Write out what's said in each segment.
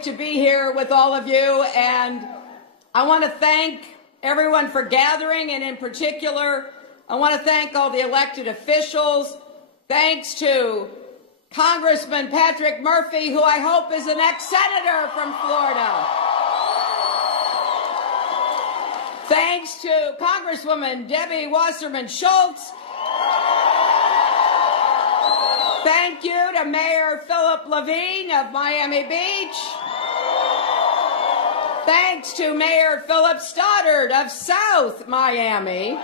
great to be here with all of you, and I want to thank everyone for gathering, and in particular, I want to thank all the elected officials. Thanks to Congressman Patrick Murphy, who I hope is the next senator from Florida. Thanks to Congresswoman Debbie Wasserman Schultz. Thank you to Mayor Philip Levine of Miami Beach. Thanks to Mayor Philip Stoddard of South Miami.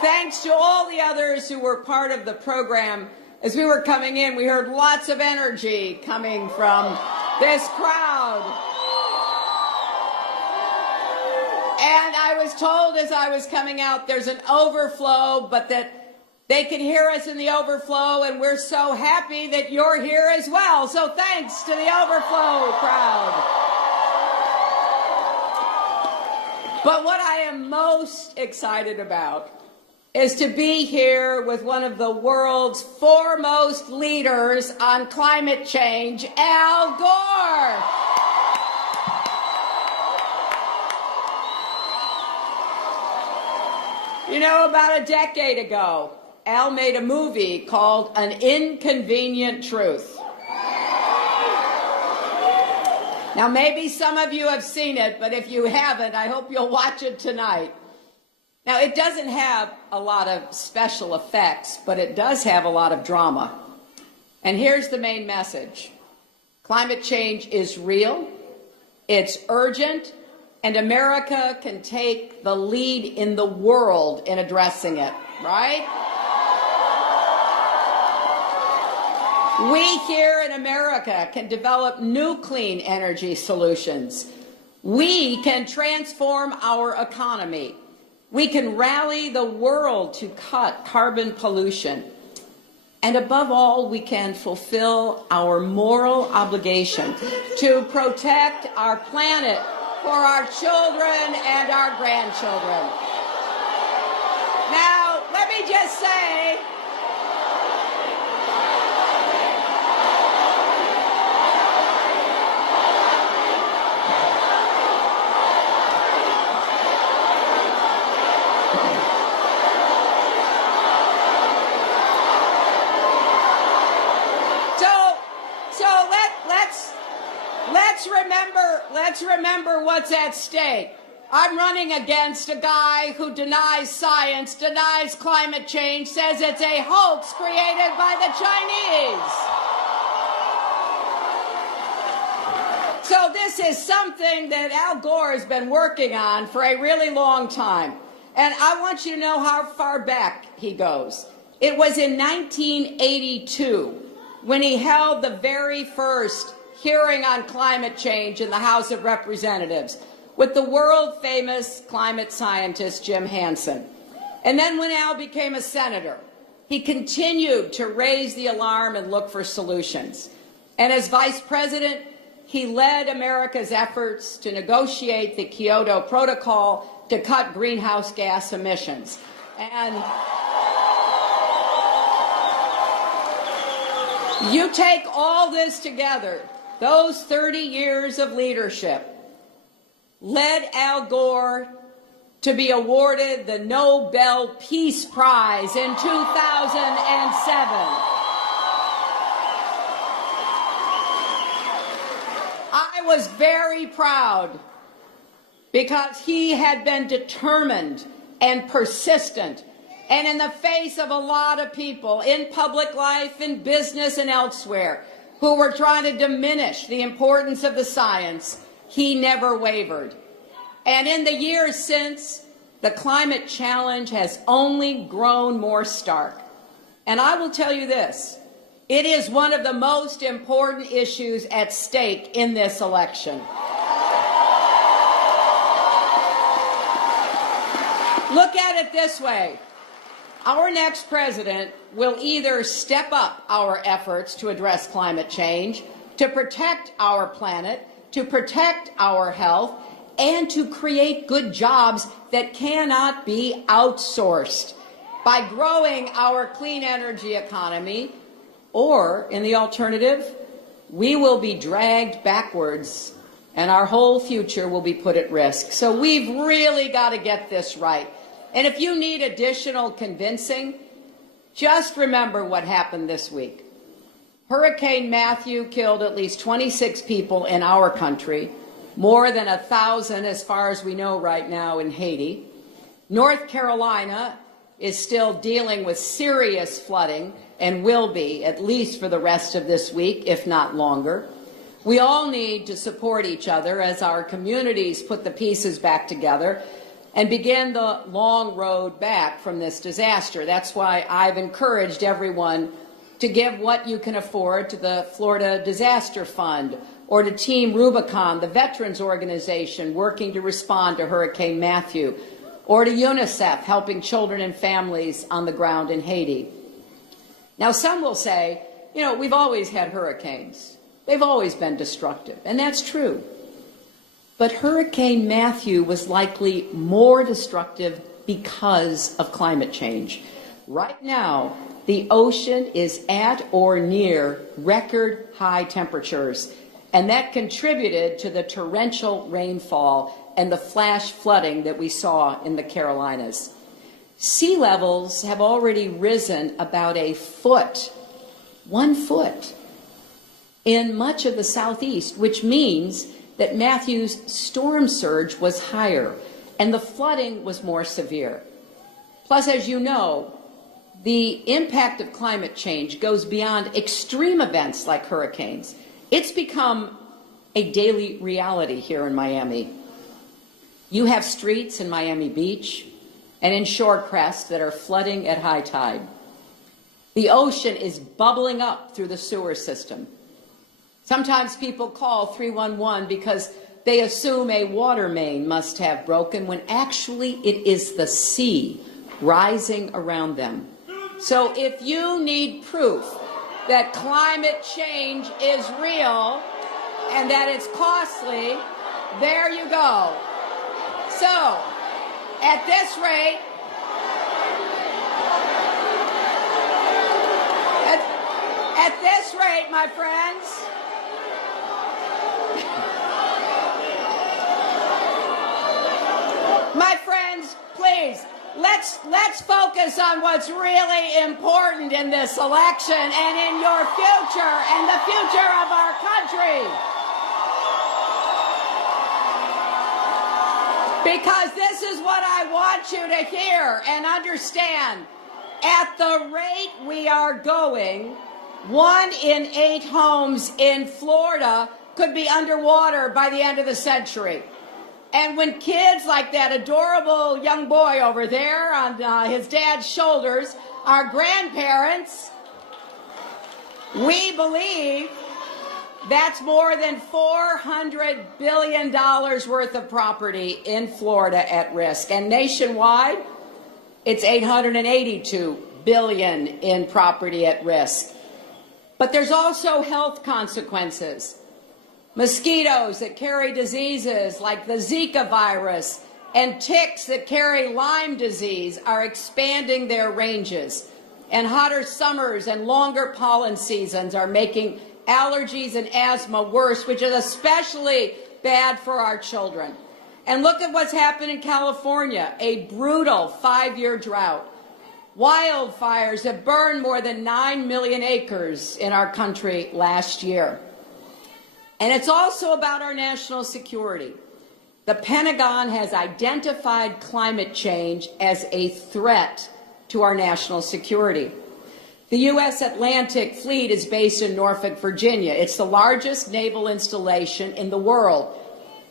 Thanks to all the others who were part of the program. As we were coming in, we heard lots of energy coming from this crowd. And I was told as I was coming out, there's an overflow, but that they can hear us in the overflow, and we're so happy that you're here as well. So thanks to the overflow crowd. But what I am most excited about is to be here with one of the world's foremost leaders on climate change, Al Gore. You know, about a decade ago, Al made a movie called An Inconvenient Truth. Now, maybe some of you have seen it, but if you haven't, I hope you'll watch it tonight. Now, it doesn't have a lot of special effects, but it does have a lot of drama. And here's the main message. Climate change is real, it's urgent, and America can take the lead in the world in addressing it, right? We here in America can develop new clean energy solutions. We can transform our economy. We can rally the world to cut carbon pollution. And above all, we can fulfill our moral obligation to protect our planet for our children and our grandchildren. Now, let me just say, let's remember what's at stake. I'm running against a guy who denies science, denies climate change, says it's a hoax created by the Chinese. So this is something that Al Gore has been working on for a really long time. And I want you to know how far back he goes. It was in 1982 when he held the very first hearing on climate change in the House of Representatives with the world-famous climate scientist Jim Hansen. And then when Al became a senator, he continued to raise the alarm and look for solutions. And as vice president, he led America's efforts to negotiate the Kyoto Protocol to cut greenhouse gas emissions. And you take all this together, those 30 years of leadership led Al Gore to be awarded the Nobel Peace Prize in 2007. I was very proud because he had been determined and persistent, and in the face of a lot of people in public life, in business, and elsewhere who were trying to diminish the importance of the science, he never wavered. And in the years since, the climate challenge has only grown more stark. And I will tell you this, it is one of the most important issues at stake in this election. Look at it this way. Our next president will either step up our efforts to address climate change, to protect our planet, to protect our health, and to create good jobs that cannot be outsourced by growing our clean energy economy, or, in the alternative, we will be dragged backwards and our whole future will be put at risk. So we've really got to get this right. And if you need additional convincing, just remember what happened this week. Hurricane Matthew killed at least 26 people in our country, more than 1,000 as far as we know right now in Haiti. North Carolina is still dealing with serious flooding and will be, at least for the rest of this week, if not longer. We all need to support each other as our communities put the pieces back together and begin the long road back from this disaster. That's why I've encouraged everyone to give what you can afford to the Florida Disaster Fund or to Team Rubicon, the veterans organization working to respond to Hurricane Matthew, or to UNICEF helping children and families on the ground in Haiti. Now, some will say, you know, we've always had hurricanes. They've always been destructive, and that's true. But Hurricane Matthew was likely more destructive because of climate change. Right now, the ocean is at or near record high temperatures, and that contributed to the torrential rainfall and the flash flooding that we saw in the Carolinas. Sea levels have already risen about a foot, 1 foot, in much of the southeast, which means that Matthew's storm surge was higher and the flooding was more severe. Plus, as you know, the impact of climate change goes beyond extreme events like hurricanes. It's become a daily reality here in Miami. You have streets in Miami Beach and in Shorecrest that are flooding at high tide. The ocean is bubbling up through the sewer system. Sometimes people call 311 because they assume a water main must have broken when actually it is the sea rising around them. So if you need proof that climate change is real and that it's costly, there you go. So, at this rate, my friends, please, let's focus on what's really important in this election and in your future and the future of our country. Because this is what I want you to hear and understand. At the rate we are going, 1 in 8 homes in Florida could be underwater by the end of the century. And when kids like that adorable young boy over there on his dad's shoulders are grandparents, we believe that's more than $400 billion worth of property in Florida at risk. And nationwide, it's $882 billion in property at risk. But there's also health consequences. Mosquitoes that carry diseases like the Zika virus and ticks that carry Lyme disease are expanding their ranges. And hotter summers and longer pollen seasons are making allergies and asthma worse, which is especially bad for our children. And look at what's happened in California, a brutal 5-year drought. Wildfires have burned more than 9 million acres in our country last year. And it's also about our national security. The Pentagon has identified climate change as a threat to our national security. The U.S. Atlantic Fleet is based in Norfolk, Virginia. It's the largest naval installation in the world.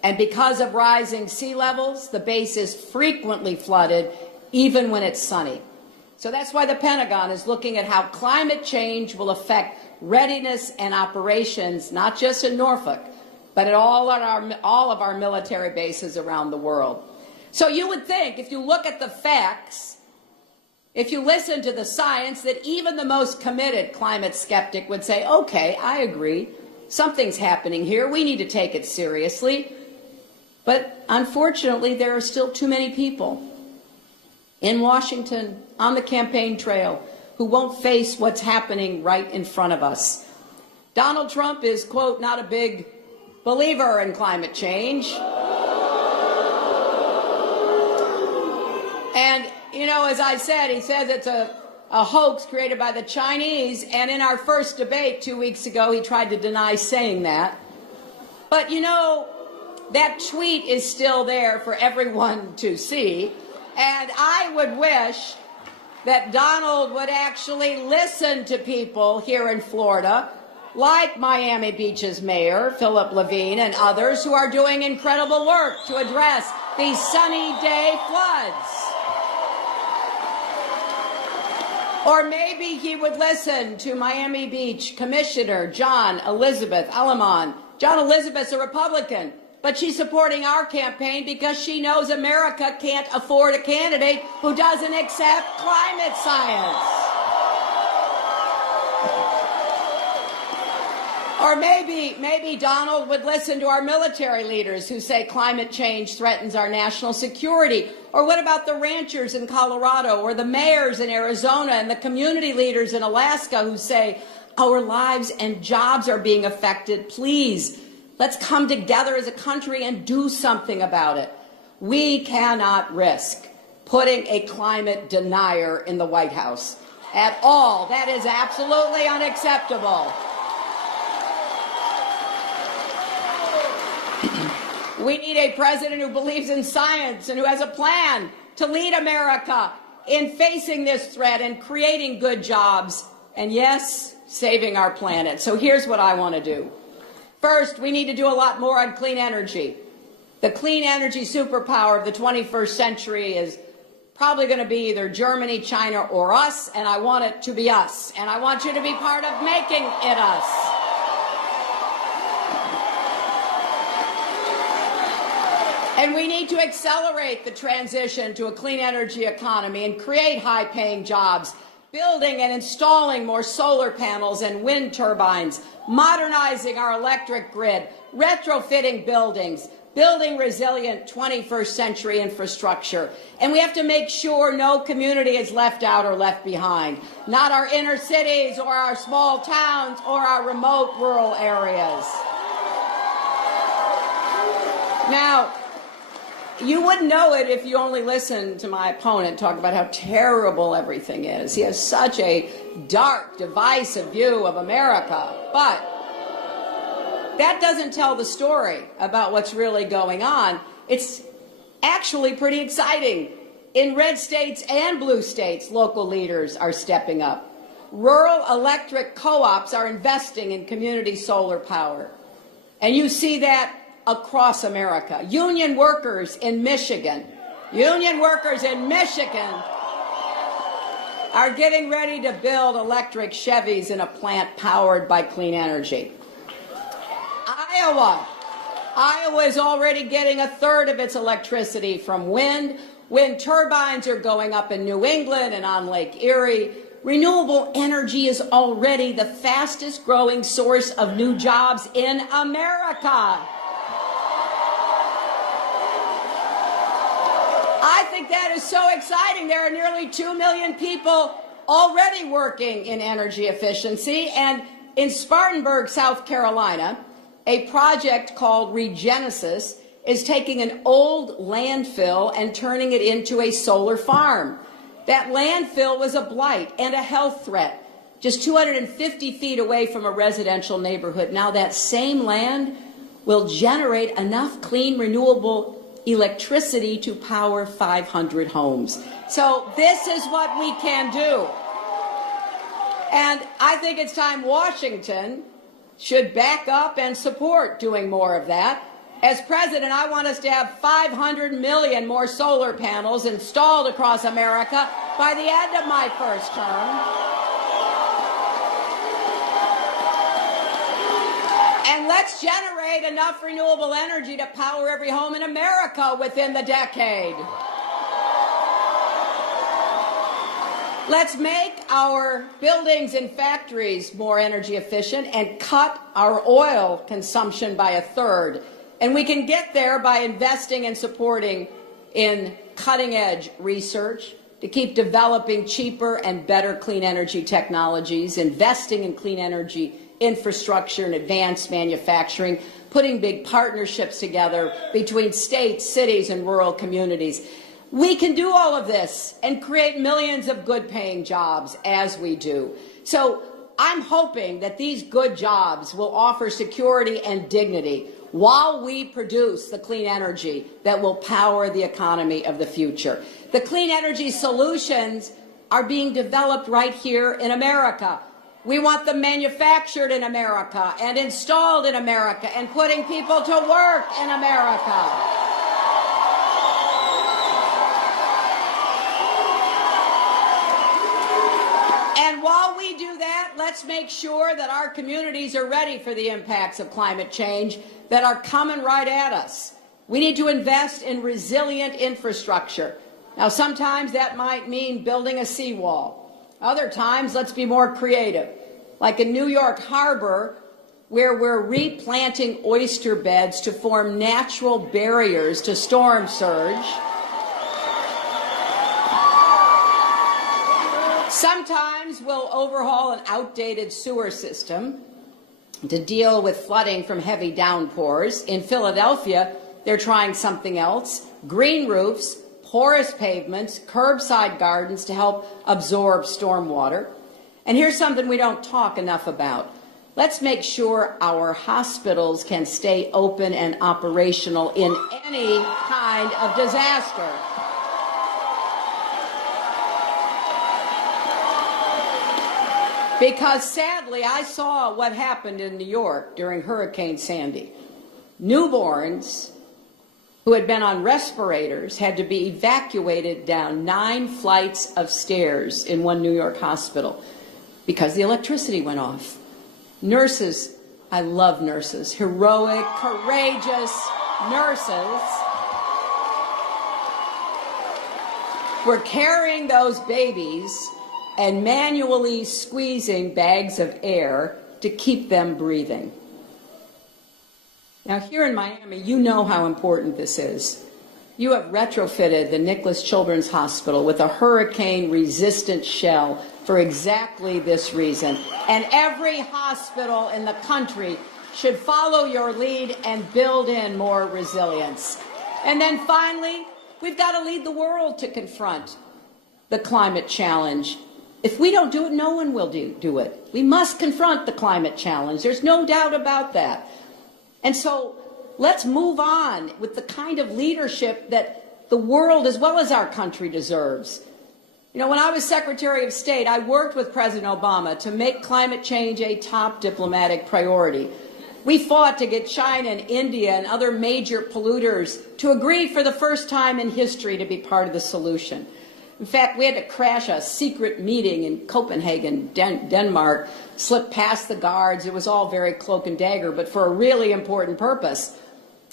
And because of rising sea levels, the base is frequently flooded, even when it's sunny. So that's why the Pentagon is looking at how climate change will affect readiness and operations, not just in Norfolk, but at all of our military bases around the world. So you would think, if you look at the facts, if you listen to the science, that even the most committed climate skeptic would say, okay, I agree, something's happening here, we need to take it seriously. But unfortunately, there are still too many people in Washington, on the campaign trail, who won't face what's happening right in front of us. Donald Trump is, quote, not a big believer in climate change. And, you know, as I said, he says it's a hoax created by the Chinese. And in our first debate 2 weeks ago, he tried to deny saying that. But, you know, that tweet is still there for everyone to see. And I would wish that Donald would actually listen to people here in Florida, like Miami Beach's mayor, Philip Levine, and others who are doing incredible work to address these sunny day floods. Or maybe he would listen to Miami Beach Commissioner John Elizabeth Alamon. John Elizabeth's a Republican, but she's supporting our campaign because she knows America can't afford a candidate who doesn't accept climate science. Or maybe Donald would listen to our military leaders who say climate change threatens our national security. Or what about the ranchers in Colorado or the mayors in Arizona and the community leaders in Alaska who say our lives and jobs are being affected? Please, let's come together as a country and do something about it. We cannot risk putting a climate denier in the White House at all. That is absolutely unacceptable. We need a president who believes in science and who has a plan to lead America in facing this threat and creating good jobs and, yes, saving our planet. So here's what I want to do. First, we need to do a lot more on clean energy. The clean energy superpower of the 21st century is probably going to be either Germany, China, or us, and I want it to be us. And I want you to be part of making it us. And we need to accelerate the transition to a clean energy economy and create high-paying jobs, building and installing more solar panels and wind turbines, modernizing our electric grid, retrofitting buildings, building resilient 21st century infrastructure. And we have to make sure no community is left out or left behind, not our inner cities or our small towns or our remote rural areas. Now, you wouldn't know it if you only listened to my opponent talk about how terrible everything is. He has such a dark, divisive view of America. But that doesn't tell the story about what's really going on. It's actually pretty exciting. In red states and blue states, local leaders are stepping up. Rural electric co-ops are investing in community solar power. And you see that across America. Union workers in Michigan are getting ready to build electric Chevys in a plant powered by clean energy. Iowa is already getting a third of its electricity from wind. Wind turbines are going up in New England and on Lake Erie. Renewable energy is already the fastest growing source of new jobs in America. I think that is so exciting. There are nearly 2 million people already working in energy efficiency. And in Spartanburg, South Carolina, a project called Regenesis is taking an old landfill and turning it into a solar farm. That landfill was a blight and a health threat, just 250 feet away from a residential neighborhood. Now that same land will generate enough clean, renewable electricity to power 500 homes. So this is what we can do. And I think it's time Washington should back up and support doing more of that. As president, I want us to have 500 million more solar panels installed across America by the end of my first term. And let's generate enough renewable energy to power every home in America within the decade. Let's make our buildings and factories more energy efficient and cut our oil consumption by a third. And we can get there by investing and supporting in cutting-edge research to keep developing cheaper and better clean energy technologies, investing in clean energy infrastructure and advanced manufacturing, putting big partnerships together between states, cities, and rural communities. We can do all of this and create millions of good-paying jobs as we do. So I'm hoping that these good jobs will offer security and dignity while we produce the clean energy that will power the economy of the future. The clean energy solutions are being developed right here in America. We want them manufactured in America and installed in America and putting people to work in America. And while we do that, let's make sure that our communities are ready for the impacts of climate change that are coming right at us. We need to invest in resilient infrastructure. Now, sometimes that might mean building a seawall. Other times, let's be more creative, like in New York Harbor, where we're replanting oyster beds to form natural barriers to storm surge. Sometimes we'll overhaul an outdated sewer system to deal with flooding from heavy downpours. In Philadelphia, they're trying something else: green roofs, porous pavements, curbside gardens to help absorb stormwater. And here's something we don't talk enough about. Let's make sure our hospitals can stay open and operational in any kind of disaster. Because sadly, I saw what happened in New York during Hurricane Sandy. Newborns who had been on respirators had to be evacuated down 9 flights of stairs in one New York hospital because the electricity went off. Nurses, I love nurses, heroic, courageous nurses, were carrying those babies and manually squeezing bags of air to keep them breathing. Now, here in Miami, you know how important this is. You have retrofitted the Nicholas Children's Hospital with a hurricane-resistant shell for exactly this reason. And every hospital in the country should follow your lead and build in more resilience. And then finally, we've got to lead the world to confront the climate challenge. If we don't do it, no one will do it. We must confront the climate challenge. There's no doubt about that. And so let's move on with the kind of leadership that the world as well as our country deserves. You know, when I was Secretary of State, I worked with President Obama to make climate change a top diplomatic priority. We fought to get China and India and other major polluters to agree for the first time in history to be part of the solution. In fact, we had to crash a secret meeting in Copenhagen, Denmark, slip past the guards. It was all very cloak and dagger, but for a really important purpose.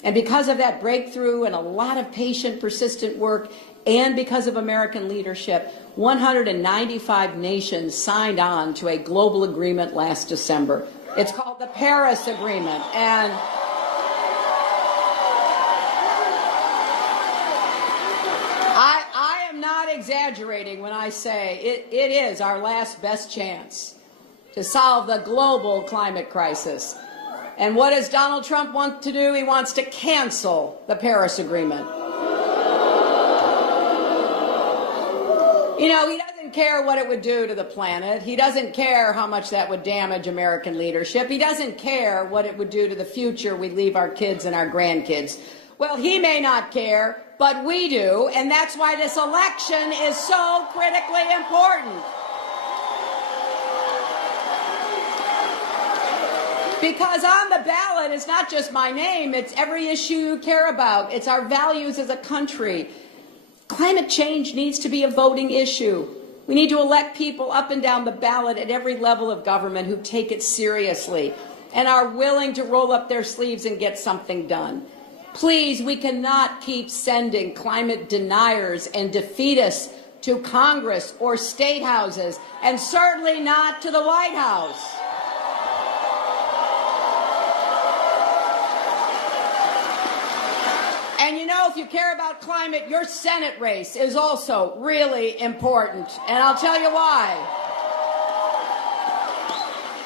And because of that breakthrough and a lot of patient, persistent work, and because of American leadership, 195 nations signed on to a global agreement last December. It's called the Paris Agreement. And I am not exaggerating when I say it is our last best chance to solve the global climate crisis. And what does Donald Trump want to do? He wants to cancel the Paris Agreement. You know, he doesn't care what it would do to the planet. He doesn't care how much that would damage American leadership. He doesn't care what it would do to the future we leave our kids and our grandkids. Well, he may not care, but we do, and that's why this election is so critically important. Because on the ballot, it's not just my name, it's every issue you care about. It's our values as a country. Climate change needs to be a voting issue. We need to elect people up and down the ballot at every level of government who take it seriously and are willing to roll up their sleeves and get something done. Please, we cannot keep sending climate deniers and defeatists to Congress or state houses, and certainly not to the White House. And you know, if you care about climate, your Senate race is also really important. And I'll tell you why.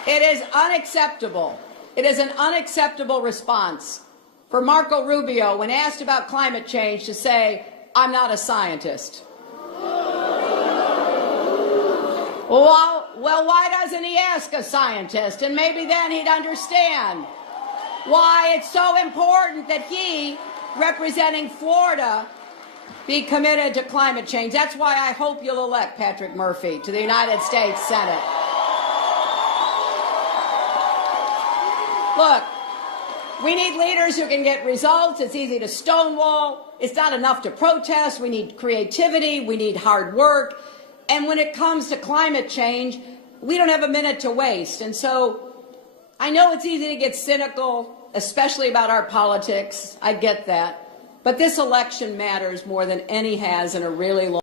It is unacceptable. It is an unacceptable response for Marco Rubio, when asked about climate change, to say, "I'm not a scientist." Well, why doesn't he ask a scientist? And maybe then he'd understand why it's so important that he, representing Florida, be committed to climate change. That's why I hope you'll elect Patrick Murphy to the United States Senate. Look, we need leaders who can get results. It's easy to stonewall. It's not enough to protest. We need creativity. We need hard work. And when it comes to climate change, we don't have a minute to waste. And so I know it's easy to get cynical, especially about our politics. I get that. But this election matters more than any has in a really long